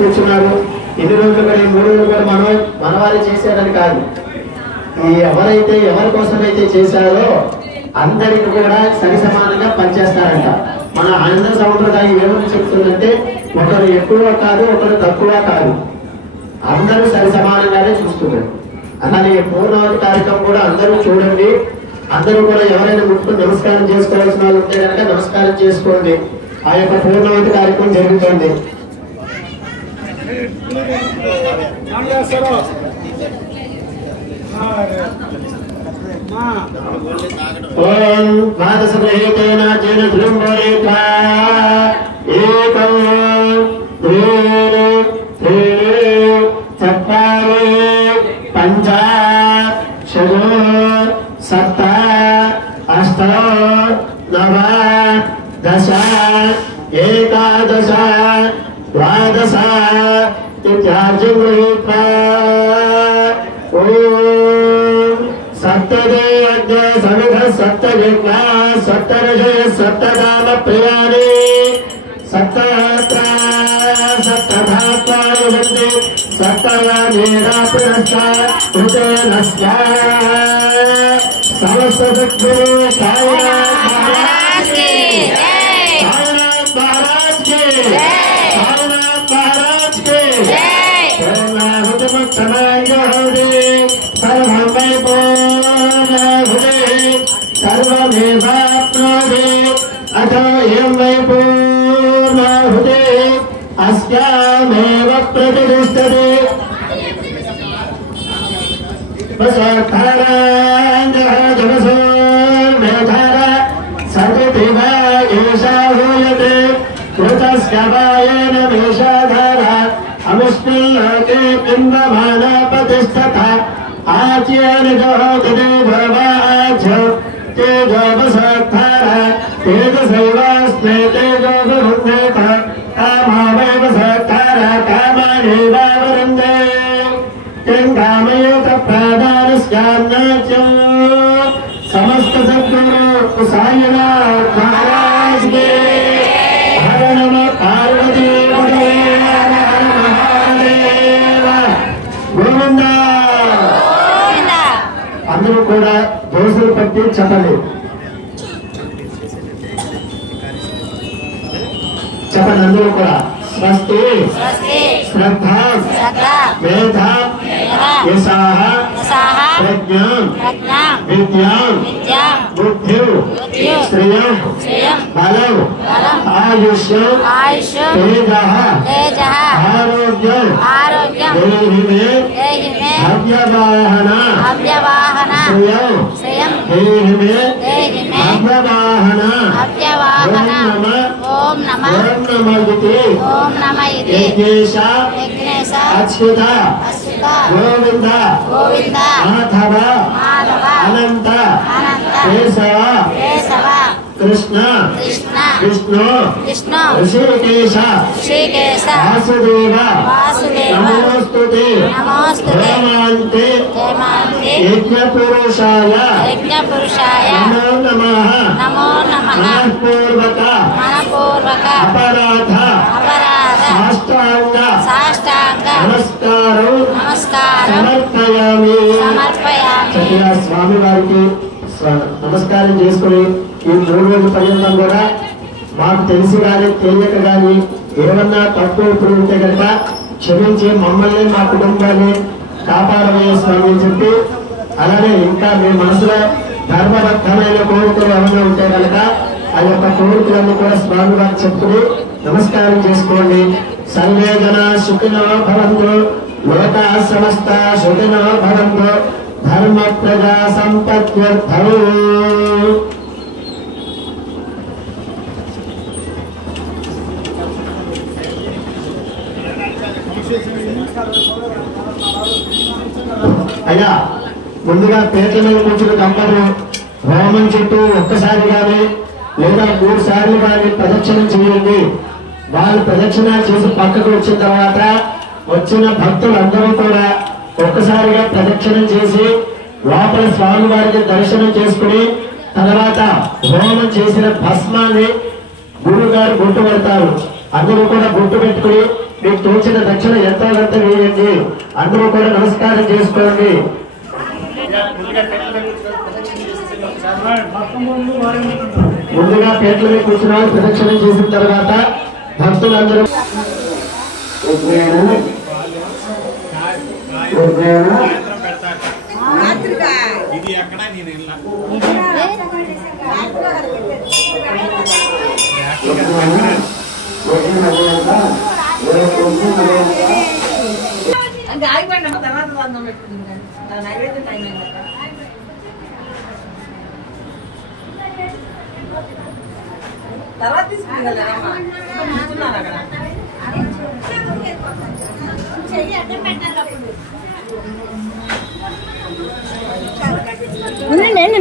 కూర్చున్నారు. ఇన్ని రోజులు కూడా 3 రోజులు కూడా మనవారే చేశారని కాదు, ఎవరి కోసమైతే చేశారో అందరికి కూడా సరి సమానంగా పనిచేస్తారంట. మన ఆనంద సంప్రదాయం ఏమని చెప్తుందంటే ఒకరు ఎక్కువ కాదు, ఒకరు తక్కువ కాదు, అందరూ సరి సమానంగానే చూస్తున్నారు. అలాగే పూర్ణావతి కార్యక్రమం కూడా అందరూ చూడండి. అందరూ కూడా ఎవరైనా ముట్టుకుని నమస్కారం చేసుకోవాల్సిన వాళ్ళు ఉంటే కనుక నమస్కారం చేసుకోండి. ఆ యొక్క పూర్ణావతి కార్యక్రమం జరుగుతుంది. ఓం ద్వాదశగ్రహేతేన జన ధృంబరేఖా ఏకం చత్వారి పంచ షడ్ సప్త అష్ట నవ దశ ఏకాదశ ద్వాదశ ఇత్యార్జం గృహీత్వా ఓం సప్తదే అగ్న సమిధ సప్తవిఘ్న సప్తరజయ సప్తనామ ప్రియాణి సప్తయాత్ర సప్తధాత్వాయువంతి సప్తయానేనా పునశ్చ హృదయనస్య సమస్తసద్గురు సాయినాథ్ మహారాజ్ కి జై, సాయినాథ్ మహారాజ్ కి జై, సాయినాథ్ మహారాజ్ కి జై. సర్వహృతమక్షమాంగహోదే సర్వం వై పూర్ణహృదే సర్వమేవాప్నోదే అథో యం వై పూర్ణహృదే అస్యామేవ ప్రతిష్టతే జనసోర్మేధార సర్వదేవ ఏషా హూయతే కృతస్య వాయేన మేషాధార అముష్మిల్లోకే బింబమాన ప్రతిష్టత ఆచ్యేన జోగదే భవాచ తేజోపసత్తార తేజసైవాస్మే తేజోపరుందేత కామావైవ సత్తార కామానేవావరుందే కామయేత ప్రాదానస్యాన్నాచ్యం సమస్త సద్గురు సాయినాథ్ మహారాజ్ కి హర నమ పార్వతీ గోవింద. అందరూ కూడా దోసులు పట్టి చెప్పండి, చెప్పండి అందరూ కూడా. స్వస్తి శ్రద్ధ మేధ యశః ప్రజ్ఞాం విద్యాం బుద్ధిం శ్రియం బలం ఆయుష్యం తేజః ఆరోగ్యం దేహి మే అవ్యవాహన శ్రియం దేహి మే అవ్యవాహన ఓం నమ యజ్ఞేశ అచ్యుత గోవింద మాధవ అనంత కేశవ కృష్ణ విష్ణు ఋషికేశ వాసుదేవ నమోస్తుతే హేమాంతే యజ్ఞపురుషాయ నమో నమః మనఃపూర్వక అపరాధ సాష్టాంగ నమస్కారం సమర్పయామి. చక్కగా స్వామి వారికి నమస్కారం చేసుకుని ఈ 3 రోజుల పర్యంతం కూడా మాకు తెలిసి కానీ తెలియక కానీ ఏమన్నా తక్కువ ఇప్పుడు ఉంటే కనుక క్షమించి మమ్మల్ని మా కుటుంబాన్ని కాపాడబోయే స్వామి అని చెప్పి, అలానే ఇంకా మీ మనసులో ధర్మబద్ధమైన కోరికలు ఏమైనా ఉంటే కనుక ఆ యొక్క కోరికలన్నీ కూడా స్వామి వారికి చెప్పుకుని నమస్కారం చేసుకోండి. సర్వే జనా సుఖినో భవంతు, లోకా సమస్తా సుఖినో భవంతు, ధర్మ ప్రజా సంపత్యర్థం. అయ్యా ముందుగా పేట్ల మీద కూర్చున్న దంపతులు హోమం చుట్టూ ఒక్కసారి కానీ లేదా 3 సార్లు కానీ ప్రదక్షిణ చేయండి. వాళ్ళు ప్రదక్షిణ చేసి పక్కకు వచ్చిన తర్వాత వచ్చిన భక్తులందరూ కూడా ఒక్కసారిగా ప్రదక్షిణ చేసి లోపల స్వామి వారికి దర్శనం చేసుకుని తర్వాత హోమం చేసిన భస్మాన్ని గురువు గారు గుర్తు పెడతారు. అందరూ కూడా గుర్తు పెట్టుకుని మీకు తోచిన దక్షిణ ఎంతో కొంత వేయండి. అందరూ కూడా నమస్కారం చేసుకోండి. ముందుగా పేట్ల మీద కూర్చున్న ప్రదక్షిణ చేసిన తర్వాత భక్తులందరూ తర్వాత తీసుకున్నారా నేను